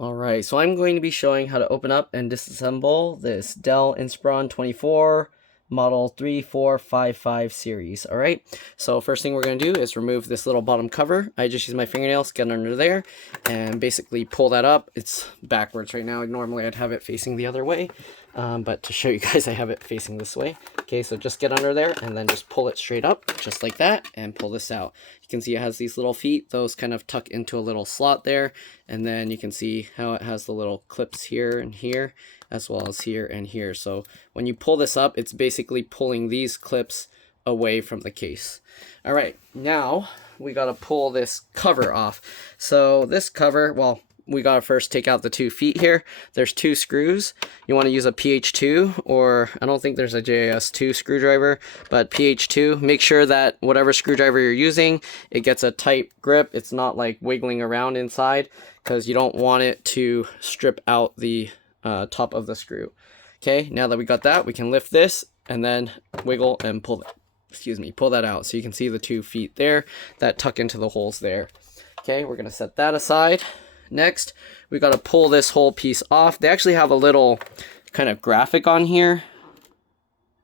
Alright, so I'm going to be showing how to open up and disassemble this Dell Inspiron 24 model 3455 series. Alright, so first thing we're going to do is remove this little bottom cover. I just use my fingernails, get under there, and basically pull that up. It's backwards right now. Normally I'd have it facing the other way, but to show you guys I have it facing this way. Okay, so just get under there and then just pull it straight up, just like that, and pull this out. You can see it has these little feet. Those kind of tuck into a little slot there, and then you can see how it has the little clips here and here, as well as here and here. So when you pull this up, it's basically pulling these clips away from the case. All right, now we got to pull this cover off. So this cover, well, we got to first take out the 2 feet here. There's 2 screws. You want to use a PH2, or I don't think there's a JAS2 screwdriver, but PH2. Make sure that whatever screwdriver you're using, it gets a tight grip. It's not like wiggling around inside, because you don't want it to strip out the top of the screw. Okay, now that we got that, we can lift this and then wiggle and pull that. Pull that out so you can see the 2 feet there that tuck into the holes there. Okay, we're gonna set that aside. Next, we got to pull this whole piece off. They actually have a little kind of graphic on here.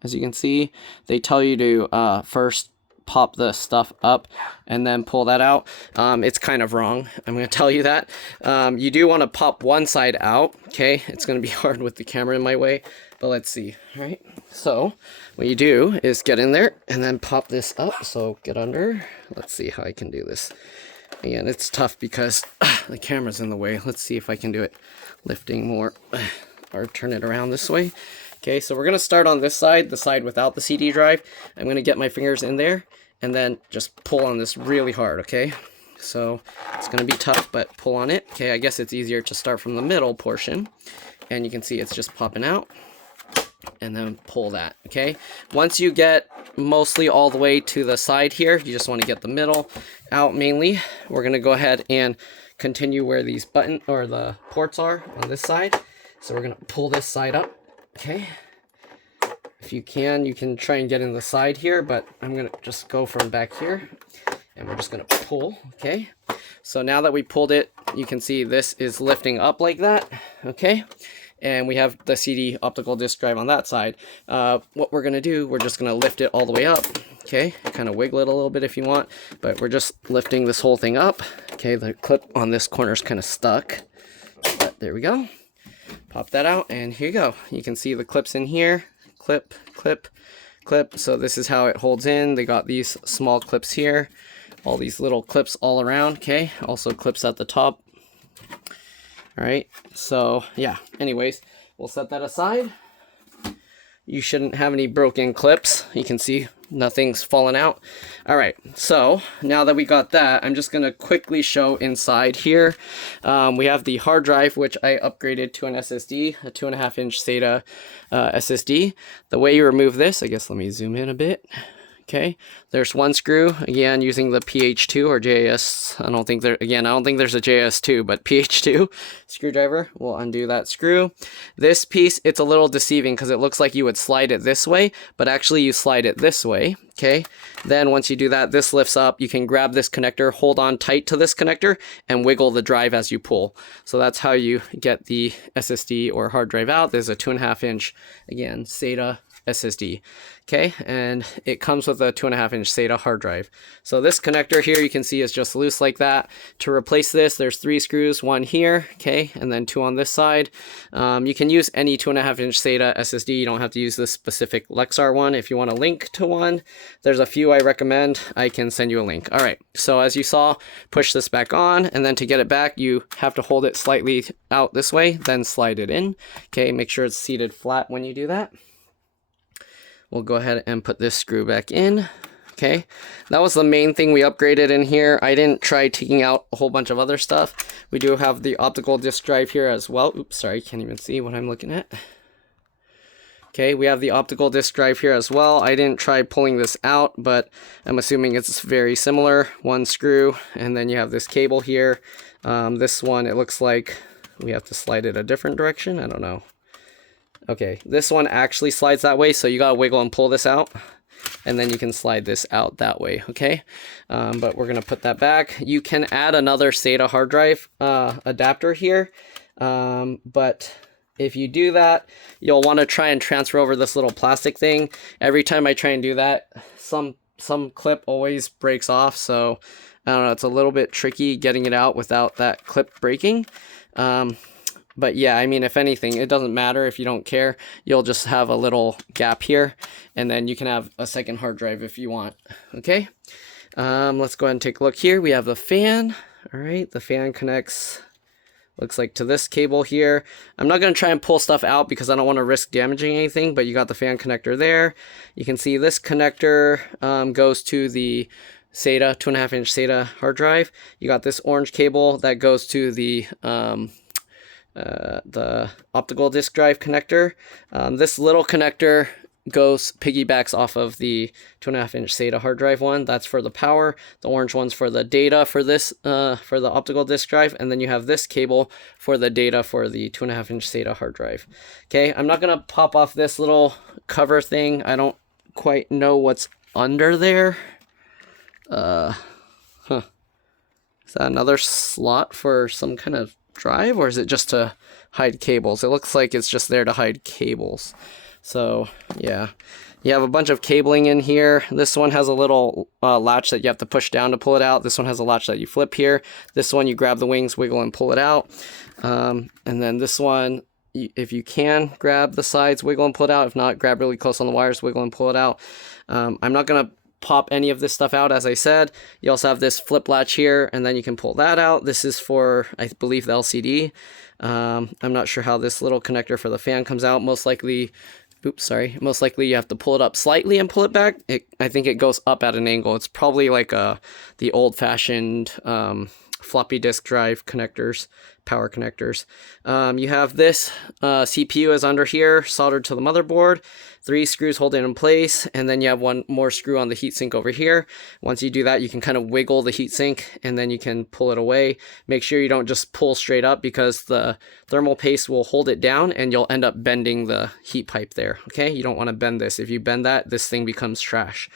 As you can see, they tell you to first pop the stuff up and then pull that out. It's kind of wrong. I'm going to tell you that. You do want to pop one side out. Okay, it's going to be hard with the camera in my way, but let's see. All right, so what you do is get in there and then pop this up. So get under. Let's see how I can do this. Again, it's tough because the camera's in the way. Let's see if I can do it lifting more or turn it around this way. Okay, so we're going to start on this side, the side without the CD drive. I'm going to get my fingers in there and then just pull on this really hard, okay? So it's going to be tough, but pull on it. Okay, I guess it's easier to start from the middle portion. And you can see it's just popping out. And then pull that. Okay, once you get mostly all the way to the side here, you just want to get the middle out mainly. We're going to go ahead and continue where these button or the ports are on this side. So we're going to pull this side up. Okay, if you can try and get in the side here, but I'm going to just go from back here and we're just going to pull. Okay, so now that we pulled it, you can see this is lifting up like that. Okay, and we have the CD optical disk drive on that side. What we're going to do, we're just going to lift it all the way up. Okay, kind of wiggle it a little bit if you want, but we're just lifting this whole thing up. Okay, the clip on this corner is kind of stuck, but there we go. Pop that out, and here you go. You can see the clips in here. Clip, clip, clip. So this is how it holds in. They got these small clips here. All these little clips all around. Okay, also clips at the top. All right, so yeah, anyways, we'll set that aside. You shouldn't have any broken clips. You can see nothing's fallen out. All right, so now that we got that, I'm just gonna quickly show inside here. We have the hard drive, which I upgraded to an SSD, a 2.5-inch SATA SSD. The way you remove this, I guess let me zoom in a bit. Okay, there's one screw, again, using the PH2 or JS. I don't think there's a JS2, but PH2 screwdriver will undo that screw. This piece, it's a little deceiving because it looks like you would slide it this way, but actually you slide it this way. Okay, then once you do that, this lifts up. You can grab this connector, hold on tight to this connector, and wiggle the drive as you pull. So that's how you get the SSD or hard drive out. There's a 2.5-inch, again, SATA SSD. Okay, and it comes with a 2.5-inch SATA hard drive. So this connector here you can see is just loose like that. To replace this, there's 3 screws, one here, okay, and then 2 on this side. You can use any 2.5-inch SATA SSD. You don't have to use this specific Lexar one. If you want a link to one, there's a few I recommend. I can send you a link. All right, so as you saw, push this back on, and then to get it back, you have to hold it slightly out this way, then slide it in. Okay, make sure it's seated flat when you do that. We'll go ahead and put this screw back in. Okay, that was the main thing we upgraded in here. I didn't try taking out a whole bunch of other stuff. We do have the optical disk drive here as well. Oops, sorry, can't even see what I'm looking at. Okay, we have the optical disk drive here as well. I didn't try pulling this out, but I'm assuming it's very similar. One screw, and then you have this cable here. This one, it looks like we have to slide it a different direction. I don't know. Okay, this one actually slides that way, so you gotta wiggle and pull this out. and then you can slide this out that way, okay? But we're gonna put that back. You can add another SATA hard drive adapter here, but if you do that, you'll want to try and transfer over this little plastic thing. Every time I try and do that, some clip always breaks off, so I don't know, it's a little bit tricky getting it out without that clip breaking. But yeah, I mean, if anything, it doesn't matter if you don't care. You'll just have a little gap here, and then you can have a second hard drive if you want, okay? Let's go ahead and take a look here. We have the fan. All right, the fan connects, looks like, to this cable here. I'm not going to try and pull stuff out because I don't want to risk damaging anything, but you got the fan connector there. You can see this connector goes to the SATA, 2.5-inch SATA hard drive. You got this orange cable that goes to the optical disk drive connector. This little connector piggybacks off of the 2.5-inch SATA hard drive one. That's for the power. The orange one's for the data for this for the optical disk drive, and then you have this cable for the data for the 2.5-inch SATA hard drive. Okay, I'm not gonna pop off this little cover thing. I don't quite know what's under there. Is that another slot for some kind of drive, or is it just to hide cables? It looks like it's just there to hide cables. So yeah, you have a bunch of cabling in here. This one has a little latch that you have to push down to pull it out. This one has a latch that you flip here. This one you grab the wings, wiggle, and pull it out. And then this one, if you can grab the sides, wiggle and pull it out. If not, grab really close on the wires, wiggle and pull it out. I'm not gonna pop any of this stuff out, as I said. You also have this flip latch here, and then you can pull that out. This is for, I believe, the LCD. I'm not sure how this little connector for the fan comes out. Most likely you have to pull it up slightly and pull it back. I think it goes up at an angle. It's probably like the old-fashioned floppy disk drive connectors, power connectors. You have this CPU is under here, soldered to the motherboard. 3 screws hold it in place, and then you have one more screw on the heatsink over here. Once you do that, you can kind of wiggle the heatsink, and then you can pull it away. Make sure you don't just pull straight up, because the thermal paste will hold it down, and you'll end up bending the heat pipe there, okay? You don't want to bend this. If you bend that, this thing becomes trash.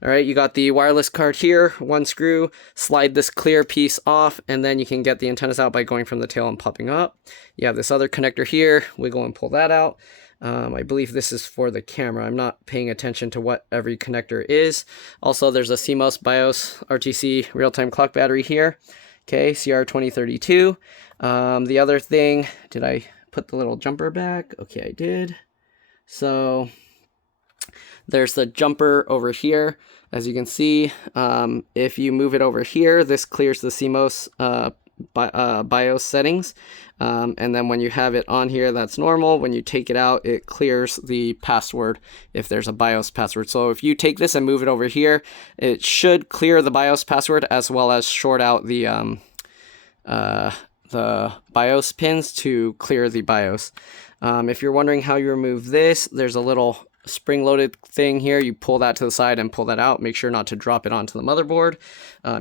All right, you got the wireless card here, 1 screw, slide this clear piece off, and then you can get the antennas out by going from the tail and popping up. You have this other connector here, wiggle and pull that out. I believe this is for the camera. I'm not paying attention to what every connector is. Also, there's a CMOS BIOS RTC real-time clock battery here. Okay, CR2032. The other thing, did I put the little jumper back? Okay, I did. So there's the jumper over here. As you can see, if you move it over here, this clears the CMOS BIOS settings. And then when you have it on here, that's normal. When you take it out, it clears the password if there's a BIOS password. So if you take this and move it over here, it should clear the BIOS password as well as short out the BIOS pins to clear the BIOS. If you're wondering how you remove this, there's a little spring-loaded thing here. You pull that to the side and pull that out. Make sure not to drop it onto the motherboard.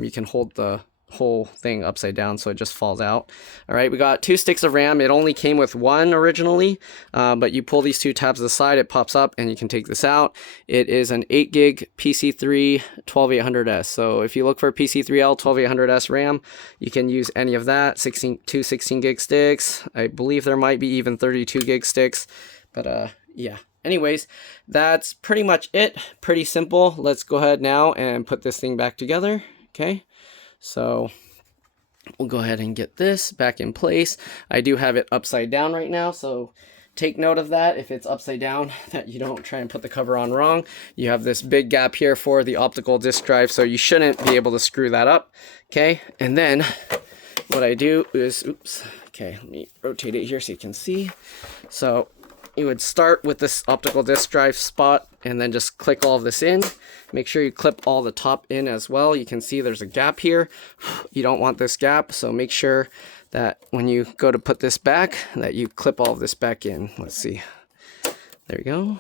You can hold the whole thing upside down so it just falls out. All right, we got 2 sticks of RAM. It only came with 1 originally, but you pull these 2 tabs to the side, it pops up, and you can take this out. It is an 8 gig PC3 12800S. So if you look for PC3L 12800S RAM, you can use any of that. 2 16 gig sticks. I believe there might be even 32 gig sticks, but yeah. Anyways, that's pretty much it. Pretty simple. Let's go ahead now and put this thing back together. Okay. So we'll go ahead and get this back in place. I do have it upside down right now, so take note of that. If it's upside down, that you don't try and put the cover on wrong. You have this big gap here for the optical disk drive, so you shouldn't be able to screw that up. Okay, and then what I do is, oops, okay, let me rotate it here so you can see. So you would start with this optical disk drive spot and then just click all of this in. Make sure you clip all the top in as well. You can see there's a gap here. You don't want this gap, so make sure that when you go to put this back, that you clip all of this back in. Let's see. There you go.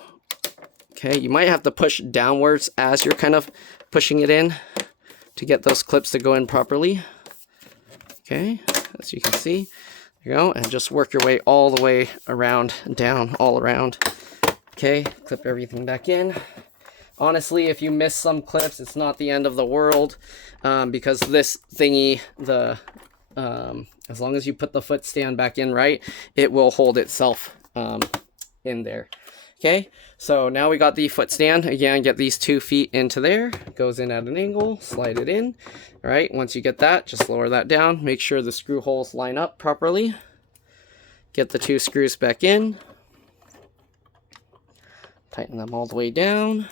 Okay, you might have to push downwards as you're kind of pushing it in to get those clips to go in properly. Okay, as you can see. There you go, and just work your way all the way around, down, all around. Okay, clip everything back in. Honestly, if you miss some clips, it's not the end of the world, because this thingy, as long as you put the foot stand back in right, it will hold itself in there. Okay, so now we got the foot stand. Again, get these 2 feet into there. Goes in at an angle, slide it in. All right, once you get that, just lower that down. Make sure the screw holes line up properly. Get the 2 screws back in. Tighten them all the way down.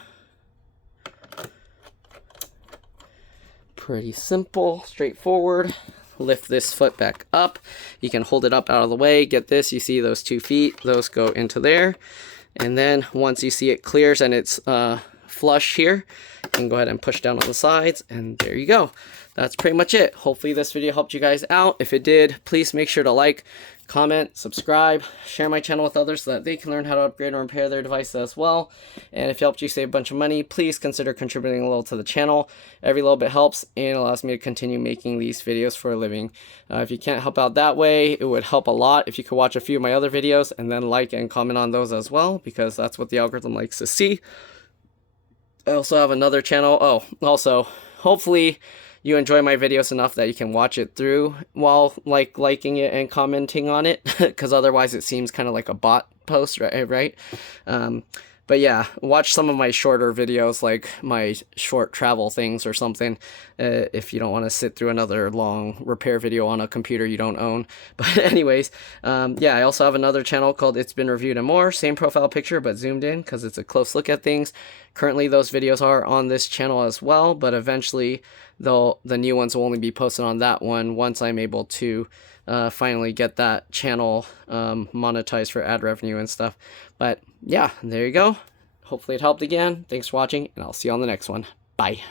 Pretty simple, straightforward. Lift this foot back up. You can hold it up out of the way. Get this, you see those 2 feet, those go into there. And then once you see it clears and it's flush here, you can go ahead and push down on the sides, and there you go. That's pretty much it. Hopefully this video helped you guys out. If it did, please make sure to like, comment, subscribe, share my channel with others so that they can learn how to upgrade or repair their devices as well. And if it helped you save a bunch of money, please consider contributing a little to the channel. Every little bit helps and allows me to continue making these videos for a living. If you can't help out that way, it would help a lot if you could watch a few of my other videos and then like and comment on those as well, because that's what the algorithm likes to see. I also have another channel. Oh, also, hopefully you enjoy my videos enough that you can watch it through while liking it and commenting on it, because otherwise it seems kind of like a bot post, right? But yeah, watch some of my shorter videos, like my short travel things or something, if you don't want to sit through another long repair video on a computer you don't own. But anyways, yeah, I also have another channel called It's Been Reviewed and More. Same profile picture, but zoomed in because it's a close look at things. Currently, those videos are on this channel as well, but eventually, the new ones will only be posted on that one once I'm able to finally get that channel monetized for ad revenue and stuff. But yeah, there you go. Hopefully it helped again. Thanks for watching, and I'll see you on the next one. Bye.